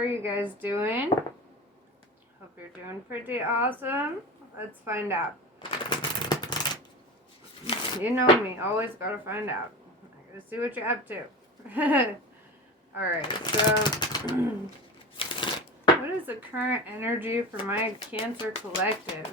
are you guys doing? Hope you're doing pretty awesome. Let's find out. You know me, always gotta find out. I gotta see what you're up to. Alright, so what is the current energy for my Cancer collective?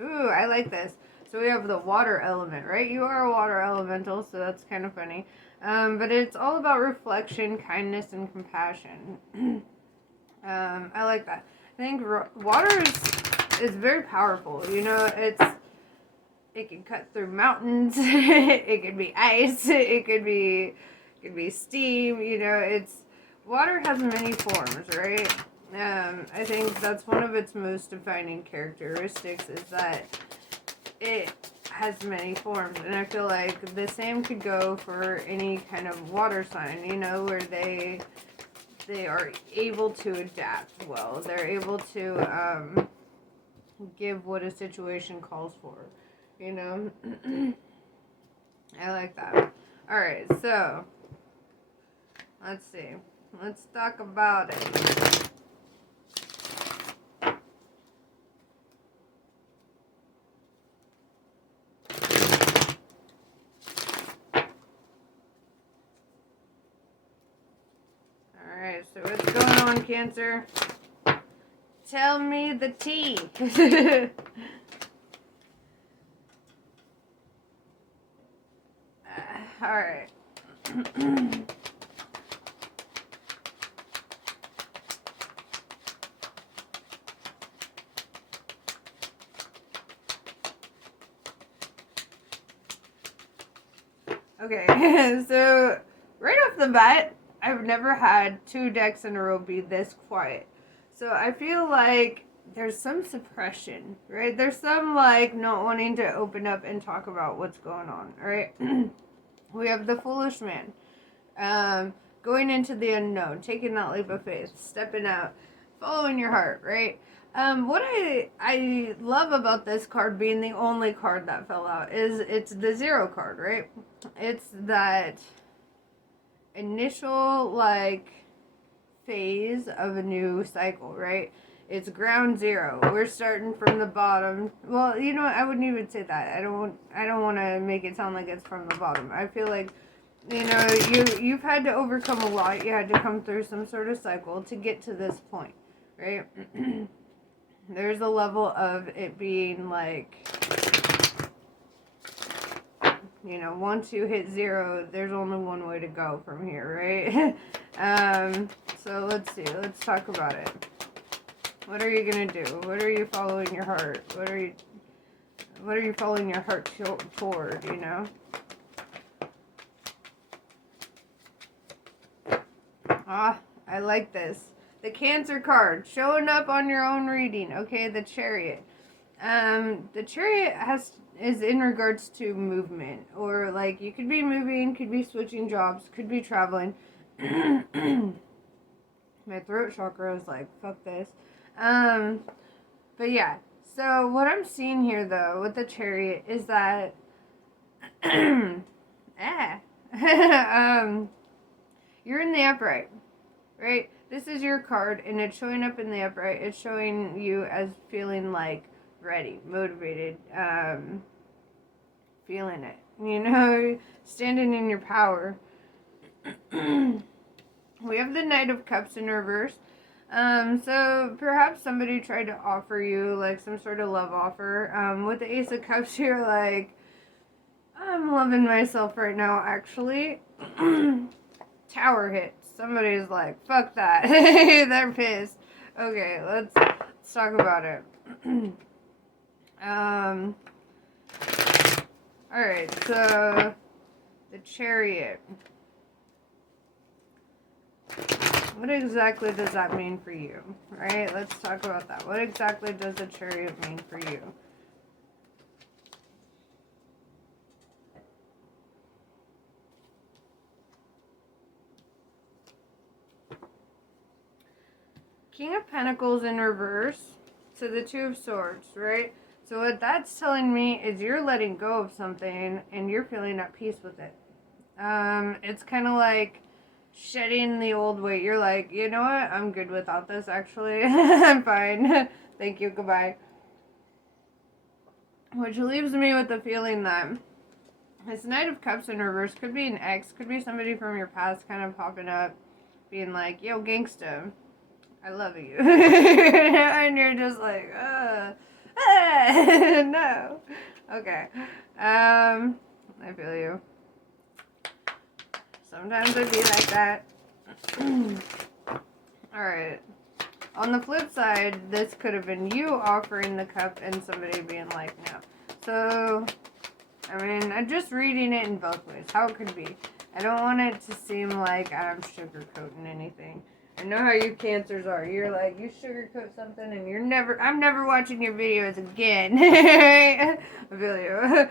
Ooh, I like this. So we have the water element, right? You are a water elemental, so that's kind of funny. But it's all about reflection, kindness, and compassion. I like that. I think water is very powerful. You know, it can cut through mountains. It could be ice. It could be steam. You know, water has many forms, right? I think that's one of its most defining characteristics is that it has many forms, and I feel like the same could go for any kind of water sign, you know, where they are able to adapt well. They're able to give what a situation calls for, you know. I like that. Alright, so let's see. Let's talk about it. Alright, so what's going on, Cancer? Tell me the tea. Alright. Okay, so right off the bat, I've never had 2 decks in a row be this quiet. So I feel like there's some suppression, right? There's some like not wanting to open up and talk about what's going on, right? We have the foolish man, going into the unknown, taking that leap of faith, stepping out, following your heart, right? What I love about this card being the only card that fell out is it's the 0 card, right? It's that initial like phase of a new cycle, right? It's ground 0. We're starting from the bottom. Well, you know, I wouldn't even say that. I don't want to make it sound like it's from the bottom. I feel like, you know, you've had to overcome a lot. You had to come through some sort of cycle to get to this point, right? There's a level of it being like, you know, once you hit 0, there's only one way to go from here, right? So let's see. Let's talk about it. What are you gonna do? What are you following your heart? What are you following your heart toward? You know. Ah, I like this. The Cancer card showing up on your own reading. Okay, the Chariot. The Chariot is in regards to movement, or like you could be moving, could be switching jobs, could be traveling. My throat chakra is like, fuck this. But yeah. So what I'm seeing here though with the Chariot is that you're in the upright, right? This is your card and it's showing up in the upright. It's showing you as feeling like ready, motivated, feeling it, you know, standing in your power. We have the Knight of Cups in reverse. So perhaps somebody tried to offer you like some sort of love offer. With the Ace of Cups, you're like, I'm loving myself right now, actually. Tower hits. Somebody's like, fuck that. They're pissed. Okay, let's talk about it. Alright, so the Chariot. What exactly does that mean for you? Right? Let's talk about that. What exactly does the Chariot mean for you? King of Pentacles in reverse. to the Two of Swords, right? So what that's telling me is you're letting go of something and you're feeling at peace with it. It's kind of like shedding the old weight. You're like, you know what? I'm good without this, actually. I'm fine. Thank you. Goodbye. Which leaves me with the feeling that this Knight of Cups in reverse could be an ex, could be somebody from your past kind of popping up, being like, yo, gangsta, I love you. And you're just like, no. Okay. I feel you. Sometimes I'd be like that. Alright. On the flip side, this could have been you offering the cup and somebody being like, no. So, I mean, I'm just reading it in both ways. How it could be. I don't want it to seem like I'm sugarcoating anything. I know how you Cancers are. You're like, you sugarcoat something and I'm never watching your videos again. I feel you.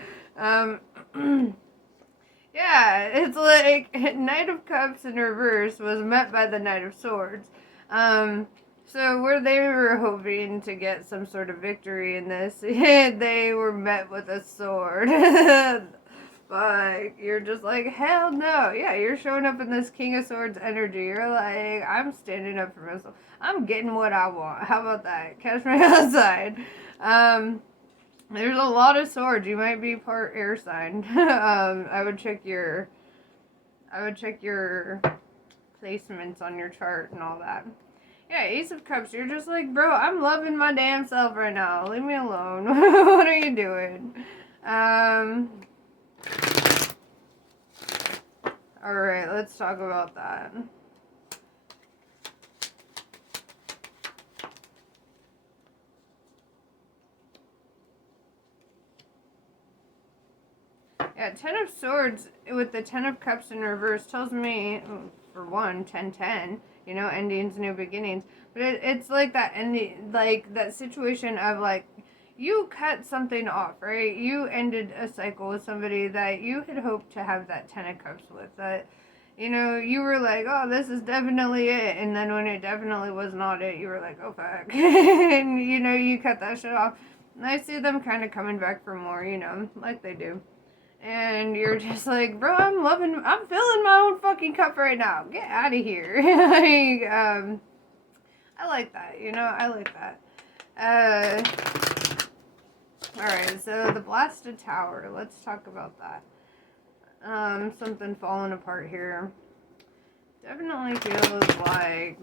Yeah, it's like Knight of Cups in reverse was met by the Knight of Swords. So where they were hoping to get some sort of victory in this, they were met with a sword. But you're just like, hell no. Yeah, you're showing up in this King of Swords energy. You're like, I'm standing up for myself. I'm getting what I want. How about that? Catch me outside. There's a lot of swords. You might be part air sign. I would check your placements on your chart and all that. Yeah, Ace of Cups. You're just like, bro, I'm loving my damn self right now. Leave me alone. What are you doing? Alright, let's talk about that. Yeah, Ten of Swords with the Ten of Cups in reverse tells me, for one, 10-10, you know, endings, new beginnings. But it's like that ending, like that situation of like, you cut something off, right? You ended a cycle with somebody that you had hoped to have that Ten of Cups with. That, you know, you were like, oh, this is definitely it. And then when it definitely was not it, you were like, oh, fuck. And, you know, you cut that shit off. And I see them kind of coming back for more, you know, like they do. And you're just like, bro, I'm filling my own fucking cup right now. Get out of here. Like, I like that, you know, I like that. Alright, so the Blasted Tower, let's talk about that. Something falling apart here. Definitely feels like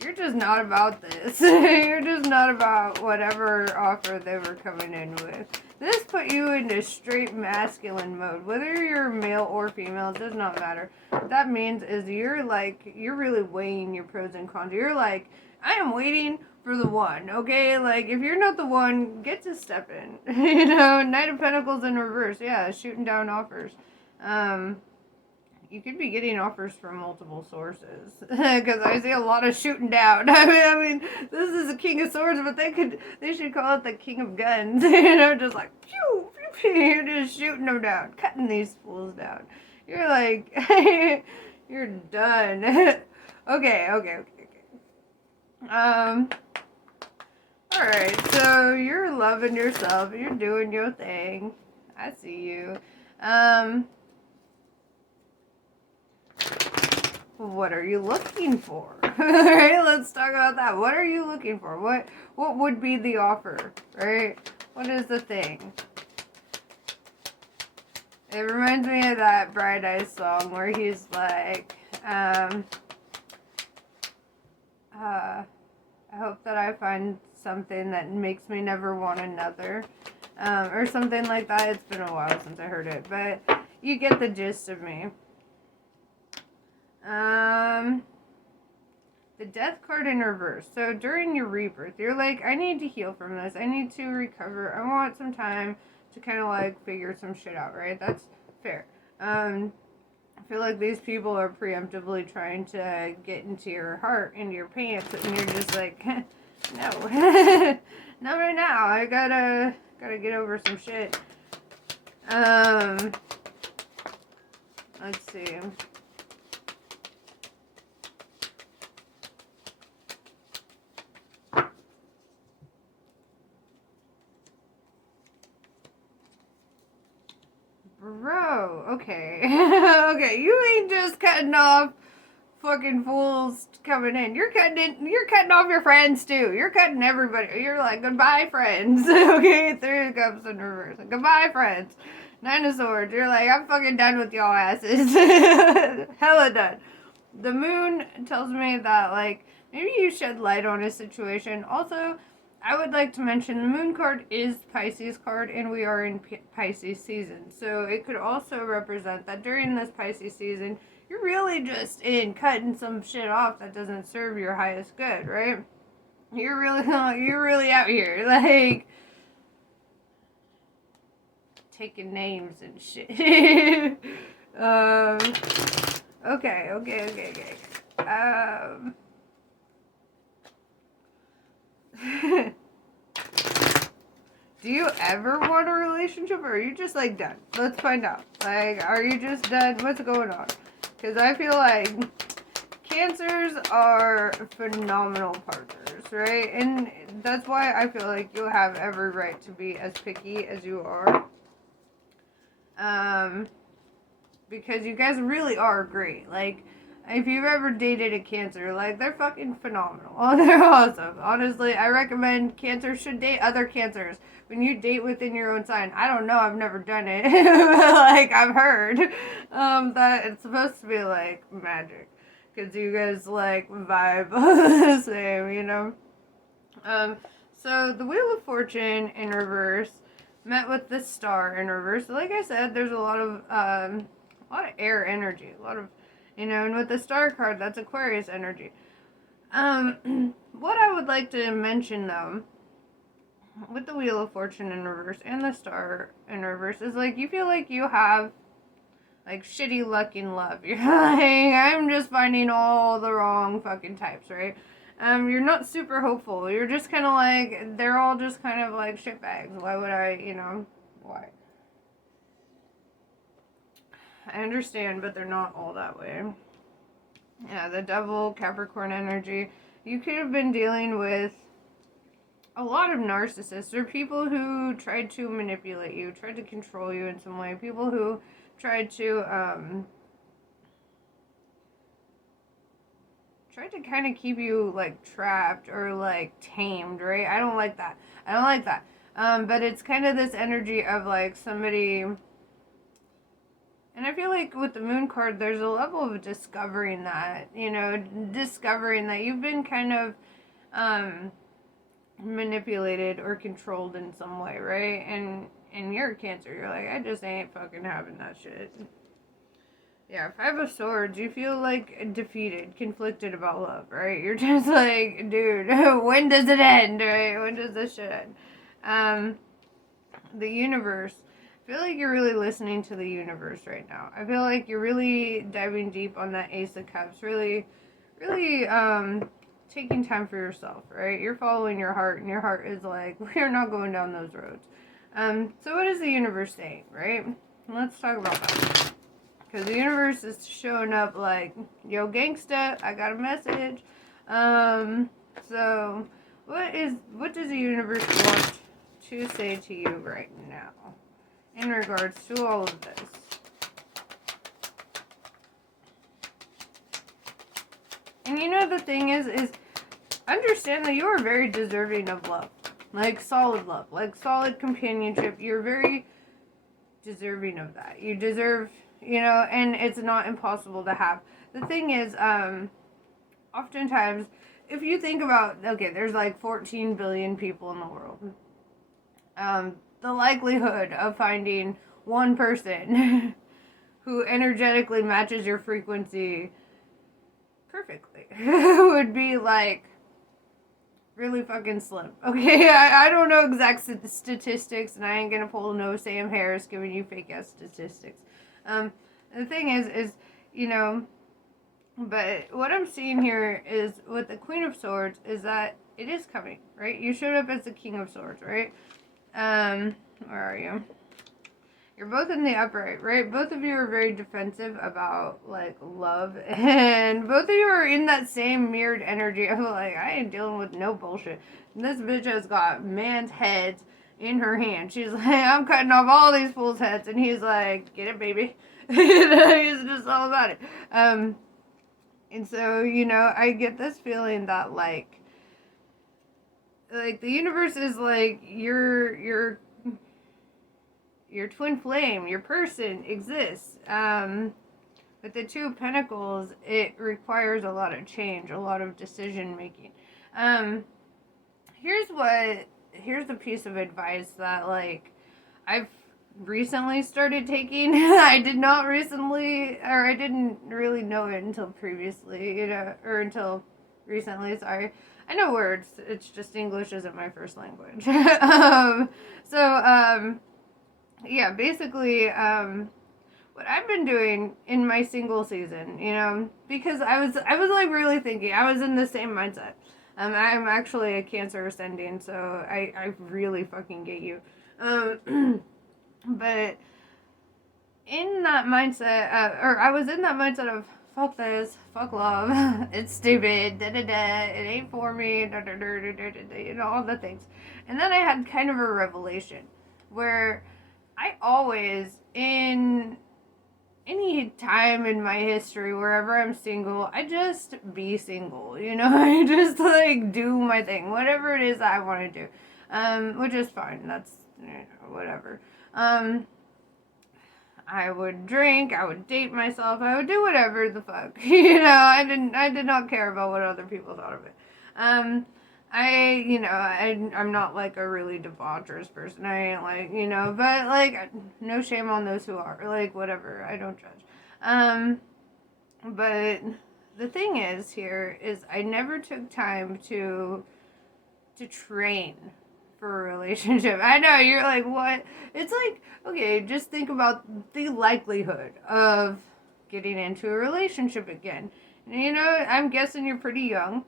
you're just not about this. You're just not about whatever offer they were coming in with. This put you into straight masculine mode. Whether you're male or female, it does not matter. What that means is you're really weighing your pros and cons. You're like, I am waiting for the one, okay? Like, if you're not the one, get to step in. You know, Knight of Pentacles in reverse. Yeah, shooting down offers. You could be getting offers from multiple sources, because I see a lot of shooting down. I mean, this is a King of Swords, but they should call it the King of Guns. You know, just like, pew, pew, pew. You're just shooting them down, cutting these fools down. You're like, you're done. Okay. Alright, so you're loving yourself, you're doing your thing. I see you. What are you looking for? Alright, let's talk about that. What are you looking for? What would be the offer, right? What is the thing? It reminds me of that Bright Eyes song where he's like, I hope that I find something that makes me never want another. Or something like that. It's been a while since I heard it, but you get the gist of me. The Death card in reverse. So during your rebirth, you're like, I need to heal from this. I need to recover. I want some time to kind of like figure some shit out, right? That's fair. I feel like these people are preemptively trying to get into your heart, into your pants, and you're just like, no, not right now. I gotta get over some shit. Let's see. okay. Okay, you ain't just cutting off fucking fools coming in. You're cutting off your friends too. You're cutting everybody. You're like, goodbye, friends. Okay, 3 of Cups in reverse. Goodbye, friends. 9 of Swords. You're like, I'm fucking done with y'all asses. Hella done. The moon tells me that, like, maybe you shed light on a situation. Also, I would like to mention the moon card is Pisces card, and we are in Pisces season. So it could also represent that during this Pisces season, you're really just in cutting some shit off that doesn't serve your highest good, right? You're really out here, like, taking names and shit. Okay. Do you ever want a relationship, or are you just, like, done? Let's find out. Like, are you just done? What's going on? Because I feel like Cancers are phenomenal partners, right? And that's why I feel like you have every right to be as picky as you are. Because you guys really are great. Like, if you've ever dated a Cancer, like, they're fucking phenomenal. Oh, they're awesome. Honestly, I recommend Cancers should date other Cancers. When you date within your own sign, I don't know, I've never done it, but, like, I've heard, that it's supposed to be, like, magic. Because you guys, like, vibe the same, you know? So the Wheel of Fortune in reverse met with the Star in reverse. So like I said, there's a lot of air energy, a lot of, you know, and with the Star card, that's Aquarius energy. What I would like to mention, though, with the Wheel of Fortune in reverse and the Star in reverse is, like, you feel like you have, like, shitty luck in love. You're like, I'm just finding all the wrong fucking types, right? You're not super hopeful. You're just kind of like, they're all just kind of like shitbags. Why would I, you know, why? I understand, but they're not all that way. Yeah, the Devil, Capricorn energy. You could have been dealing with a lot of narcissists, or people who tried to manipulate you, tried to control you in some way. People who tried to kind of keep you, like, trapped or, like, tamed, right? I don't like that. But it's kind of this energy of, like, somebody, and I feel like with the Moon card, there's a level of discovering that, you know, discovering that you've been kind of manipulated or controlled in some way, right? And you're a Cancer. You're like, I just ain't fucking having that shit. Yeah, 5 of Swords, you feel, like, defeated, conflicted about love, right? You're just like, dude, when does it end, right? When does this shit end? The universe, I feel like you're really listening to the universe right now. I feel like you're really diving deep on that Ace of Cups, really, taking time for yourself, right? You're following your heart, and your heart is like, we're not going down those roads. So what is the universe saying, right? Let's talk about that. Because the universe is showing up like, yo, gangsta, I got a message. So what does the universe want to say to you right now in regards to all of this? And you know, the thing is understand that you are very deserving of love. Like, solid love. Like, solid companionship. You're very deserving of that. You deserve, you know, and it's not impossible to have. The thing is, oftentimes, if you think about, okay, there's like 14 billion people in the world. The likelihood of finding one person who energetically matches your frequency perfectly would be, like, really fucking slim. Okay, I don't know exact statistics, and I ain't gonna pull no Sam Harris giving you fake ass statistics. The thing is, you know, but what I'm seeing here is with the Queen of Swords is that it is coming, right? You showed up as the King of Swords, right? Where are you? You're both in the upright, right? Both of you are very defensive about, like, love, and both of you are in that same mirrored energy of, like, I ain't dealing with no bullshit. And this bitch has got man's heads in her hand. She's like, I'm cutting off all these fools' heads. And he's like, get it, baby. He's just all about it. And so, you know, I get this feeling that, like the universe is like, your twin flame, your person exists. With the Two of Pentacles, it requires a lot of change, a lot of decision making. Here's the piece of advice that, like, I've recently started taking. I didn't really know it until previously, you know, or until recently, sorry. I know words, it's just English isn't my first language. Yeah, basically, what I've been doing in my single season, you know, because I was like really thinking, I was in the same mindset. I'm actually a Cancer ascending, so I really fucking get you. But in that mindset, or I was in that mindset of, fuck this, fuck love, it's stupid, it ain't for me, you know, all the things. And then I had kind of a revelation where I always, in any time in my history, wherever I'm single, I just be single, you know, I just, like, do my thing, whatever it is that I want to do, which is fine, that's, you know, whatever. I would drink, I would date myself, I would do whatever the fuck, you know, I did not care about what other people thought of it. I'm not, like, a really debaucherous person, I ain't, like, you know, but, like, no shame on those who are, like, whatever, I don't judge. But the thing is here is I never took time to train for a relationship. I know, you're like, what? It's like, okay, just think about the likelihood of getting into a relationship again. You know, I'm guessing you're pretty young.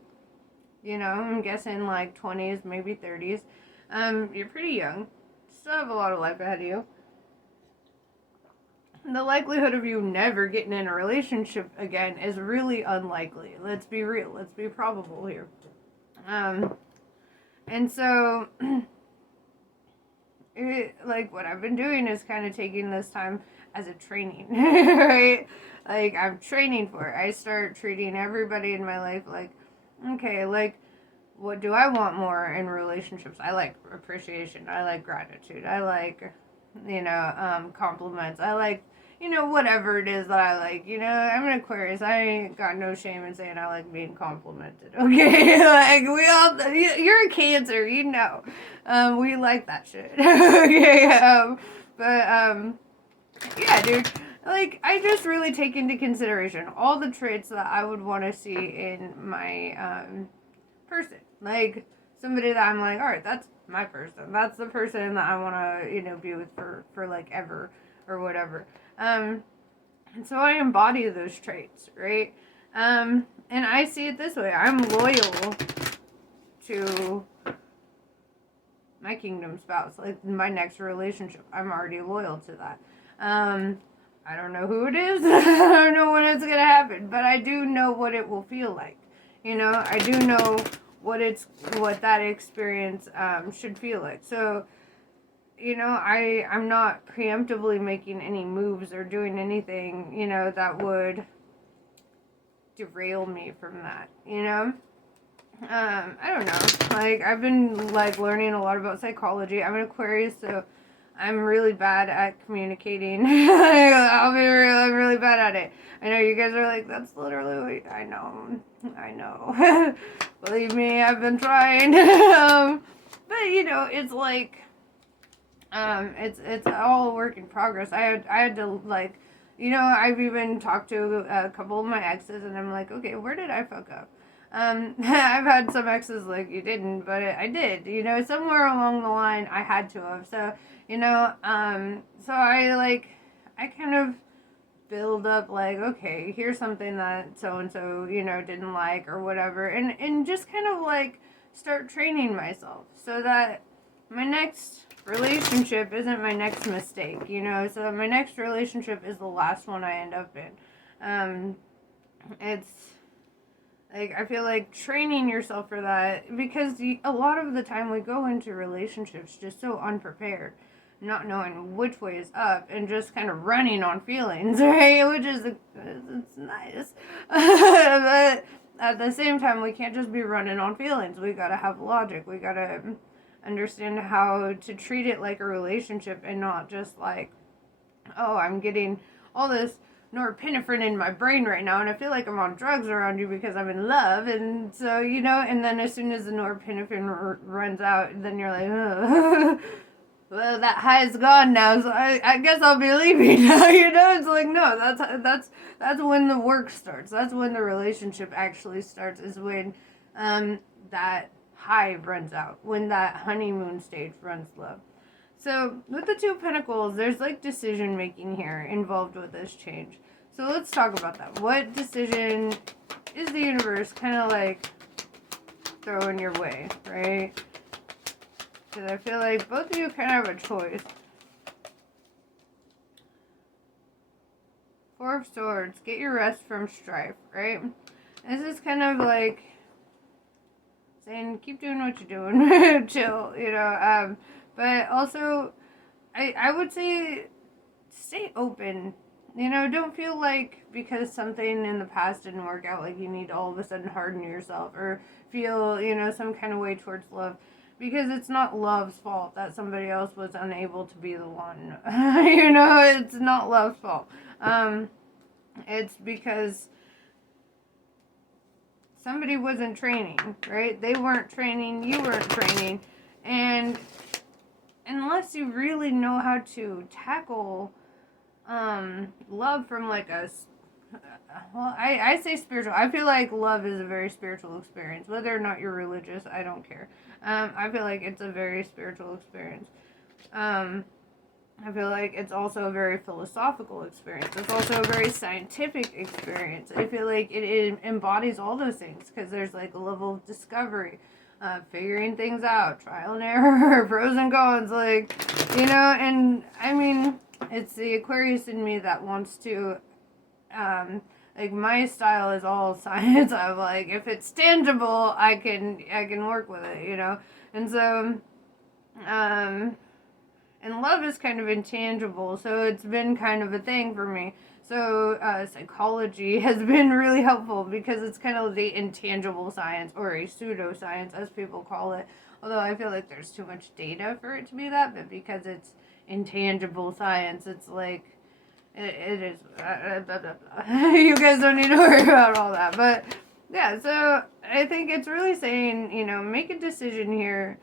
You know, I'm guessing like 20s, maybe 30s. You're pretty young. Still have a lot of life ahead of you. The likelihood of you never getting in a relationship again is really unlikely. Let's be real. Let's be probable here. And so, like, what I've been doing is kind of taking this time as a training, right? Like, I'm training for it. I start treating everybody in my life like, okay, like, what do I want more in relationships? I like appreciation. I like gratitude. I like, you know, compliments. I like, you know, whatever it is that I like. You know, I'm an Aquarius. I ain't got no shame in saying I like being complimented. Okay, like, we all, you're a Cancer, you know. We like that shit. Okay, yeah, dude. Like, I just really take into consideration all the traits that I would want to see in my person. Like, somebody that I'm like, alright, that's my person. That's the person that I want to, you know, be with for like, ever, or whatever. And so I embody those traits, right? And I see it this way. I'm loyal to my kingdom spouse, like my next relationship. I'm already loyal to that. I don't know who it is. I don't know when it's gonna happen, but I do know what it will feel like. You know, I do know what that experience should feel like. So, you know, I'm not preemptively making any moves or doing anything, you know, that would derail me from that, you know? I don't know. Like, I've been, like, learning a lot about psychology. I'm an Aquarius, so I'm really bad at communicating. I'll be real, I'm really bad at it. I know you guys are like, that's literally what I know. Believe me, I've been trying. But, you know, it's like, it's all a work in progress. I had to, like, you know, I've even talked to a couple of my exes, and I'm like, okay, where did I fuck up? I've had some exes like, you didn't, but I did, you know, somewhere along the line I had to have. So, you know, so I kind of build up, like, okay, here's something that so-and-so, you know, didn't like or whatever, and just kind of, like, start training myself so that my next relationship isn't my next mistake, you know, so my next relationship is the last one I end up in. It's Like, I feel like training yourself for that, because a lot of the time we go into relationships just so unprepared, not knowing which way is up, and just kind of running on feelings, right? Which is, it's nice. But at the same time, we can't just be running on feelings. We gotta have logic. We gotta understand how to treat it like a relationship and not just like, oh, I'm getting all this norepinephrine in my brain right now, and I feel like I'm on drugs around you because I'm in love, and so, and then as soon as the norepinephrine runs out, then you're like, oh, well, that high is gone now, so I guess I'll be leaving now, it's like, no, that's when the work starts, that's when the relationship actually starts, is when that high runs out, when that honeymoon stage runs low. So, with the Two of Pentacles, there's like decision making here involved with this change. So, let's talk about that. What decision is the universe kind of like throwing your way, right? Because I feel like both of you kind of have a choice. Four of Swords, get your rest from strife, right? This is kind of like saying, keep doing what you're doing, chill, but also, I would say stay open. Don't feel like because something in the past didn't work out, like you need to all of a sudden harden yourself or feel, some kind of way towards love. Because it's not love's fault that somebody else was unable to be the one. It's not love's fault. It's because somebody wasn't training, right? They weren't training, you weren't training. And unless you really know how to tackle love from like I say spiritual. I feel like love is a very spiritual experience. Whether or not you're religious, I don't care. I feel like it's a very spiritual experience. I feel like it's also a very philosophical experience. It's also a very scientific experience. I feel like it embodies all those things because there's like a level of discovery, figuring things out, trial and error, pros and cons, and I mean, it's the Aquarius in me that wants to, like my style is all science. I'm like, if it's tangible, I can work with it, and so, and love is kind of intangible, so it's been kind of a thing for me. So psychology has been really helpful because it's kind of the intangible science, or a pseudoscience as people call it. Although I feel like there's too much data for it to be that, but because it's intangible science, it's like, it is, blah, blah, blah. You guys don't need to worry about all that. But yeah, so I think it's really saying, make a decision here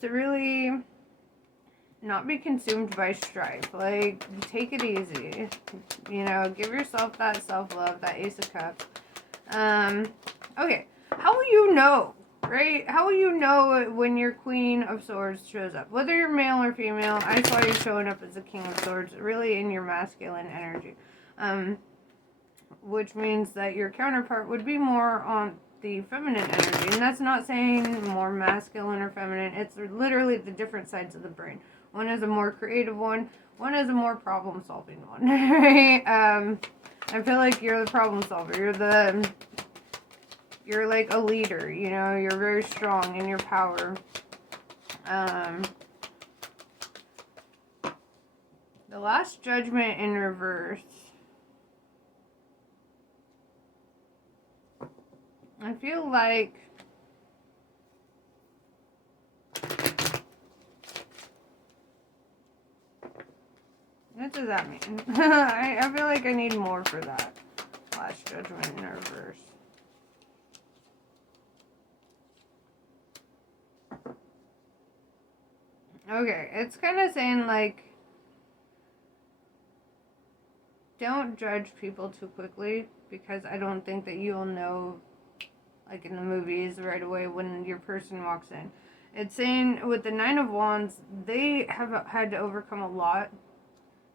to really not be consumed by strife. Like, take it easy. Give yourself that self-love, that Ace of Cups. Okay, how will you know, right? How will you know when your Queen of Swords shows up? Whether you're male or female, I saw you showing up as a King of Swords, really in your masculine energy. Which means that your counterpart would be more on the feminine energy. And that's not saying more masculine or feminine. It's literally the different sides of the brain. One is a more creative one. One is a more problem-solving one, right? I feel like you're the problem solver. You're like a leader, You're very strong in your power. The Last Judgment in reverse. I feel like what does that mean? I feel like I need more for that. Last Judgment in reverse. Okay, it's kind of saying like, don't judge people too quickly, because I don't think that you'll know, like in the movies, right away when your person walks in. It's saying with the Nine of Wands, they have had to overcome a lot.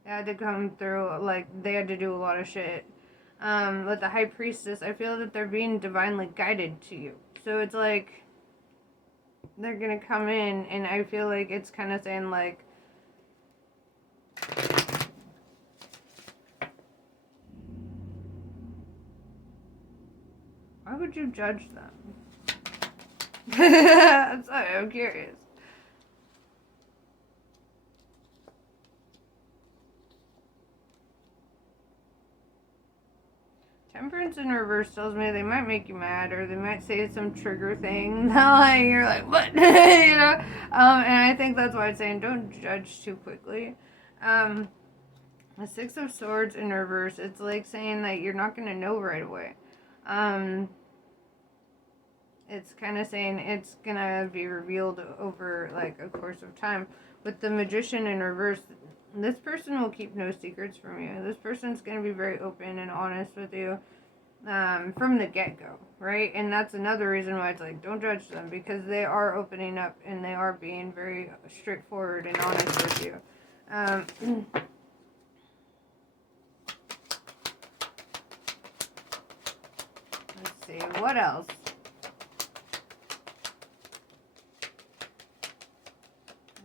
They had to come through, like, they had to do a lot of shit. With the High Priestess, I feel that they're being divinely guided to you. So it's like, they're gonna come in, and I feel like it's kind of saying, like, Why would you judge them? I'm sorry, I'm curious. Temperance in reverse tells me they might make you mad, or they might say some trigger thing. Like you're like, what? You know? And I think that's why it's saying don't judge too quickly. The Six of Swords in reverse, it's like saying that you're not going to know right away. It's kind of saying it's going to be revealed over like a course of time. With the Magician in reverse, this person will keep no secrets from you. This person's going to be very open and honest with you from the get-go, right? And that's another reason why it's like, don't judge them, because they are opening up and they are being very straightforward and honest with you. Let's see, what else?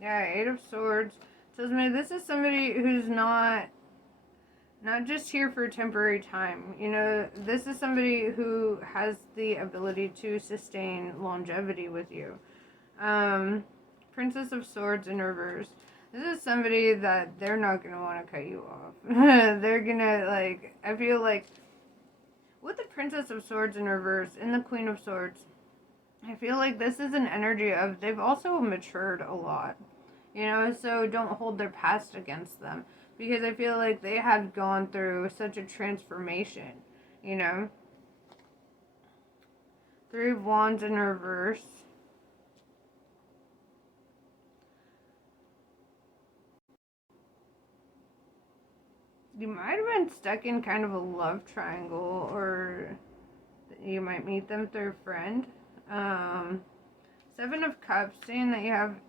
Yeah, Eight of Swords tells me this is somebody who's not just here for a temporary time. You know, this is somebody who has the ability to sustain longevity with you. Princess of Swords in reverse. This is somebody that they're not going to want to cut you off. They're going to, like, I feel like with the Princess of Swords in reverse and the Queen of Swords, I feel like this is an energy of they've also matured a lot. You know, so don't hold their past against them. Because I feel like they have gone through such a transformation, you know. Three of Wands in reverse. You might have been stuck in kind of a love triangle, or you might meet them through a friend. Seven of Cups, saying that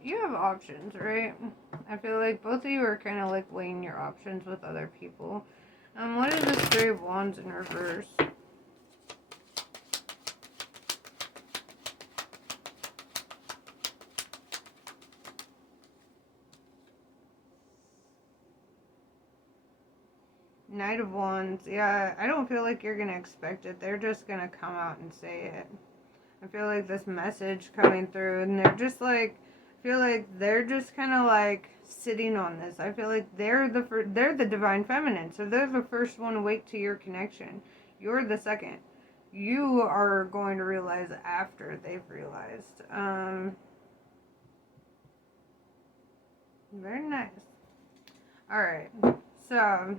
you have options, right? I feel like both of you are kind of like weighing your options with other people. What is this Three of Wands in reverse? Knight of Wands. Yeah, I don't feel like you're going to expect it. They're just going to come out and say it. I feel like this message coming through, and they're just like, I feel like they're just kind of like sitting on this. I feel like they're the divine feminine, so they're the first one awake to your connection. You're the second. You are going to realize after they've realized. Very nice. All right, so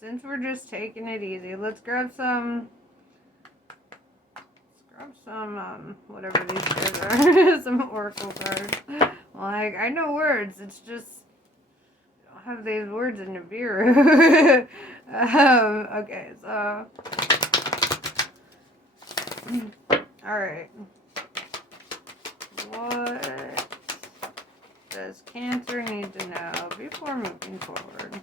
since we're just taking it easy, let's grab some. Whatever these guys are, some oracle cards. Like, I know words, it's just, I don't have these words in the bureau. Okay, so, alright. What does Cancer need to know before moving forward?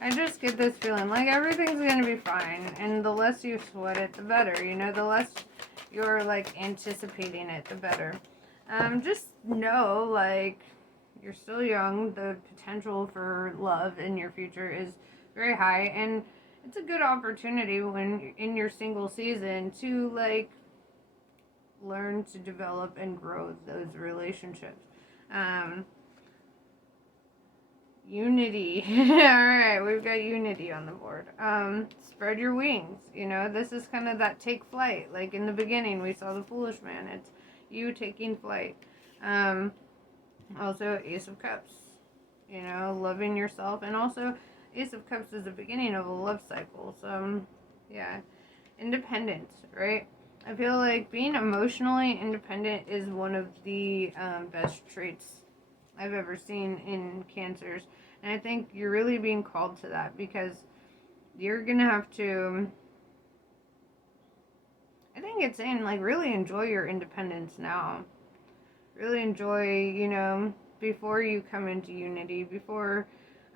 I just get this feeling like everything's gonna be fine, and the less you sweat it, the better. You know, the less you're like anticipating it, the better. Just know, like, you're still young. The potential for love in your future is very high, and it's a good opportunity when in your single season to like learn to develop and grow those relationships. Unity. Alright, we've got unity on the board. Spread your wings. You know, this is kind of that take flight. Like in the beginning, we saw the foolish man. It's you taking flight. Also, Ace of Cups. You know, loving yourself. And also, Ace of Cups is the beginning of a love cycle. So, yeah. Independence, right? I feel like being emotionally independent is one of the best traits I've ever seen in Cancers. And I think you're really being called to that, because you're going to have to, I think it's saying, like, really enjoy your independence now. Really enjoy, you know, before you come into unity, before,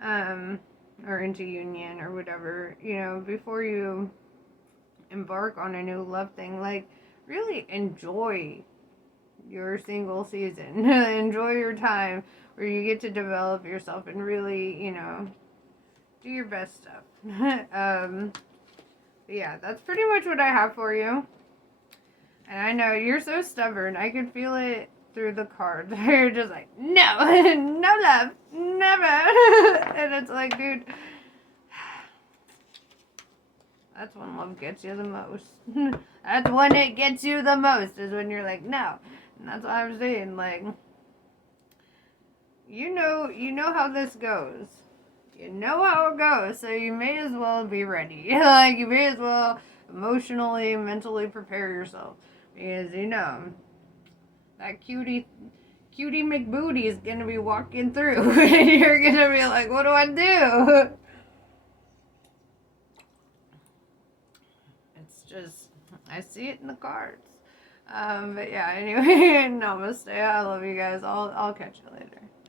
or into union or whatever, you know, before you embark on a new love thing, like, really enjoy your single season. Enjoy your time where you get to develop yourself and really, you know, do your best stuff. But yeah, that's pretty much what I have for you. And I know you're so stubborn. I can feel it through the cards. You're just like, no, no love, never. And it's like, dude, that's when love gets you the most. That's when it gets you the most, is when you're like, no. And that's what I'm saying. Like, you know how this goes. You know how it goes, so you may as well be ready. Like, you may as well emotionally, mentally prepare yourself. Because, that cutie McBooty is gonna be walking through. And you're gonna be like, what do I do? It's just, I see it in the cards. But yeah, anyway, namaste. I love you guys. I'll catch you later.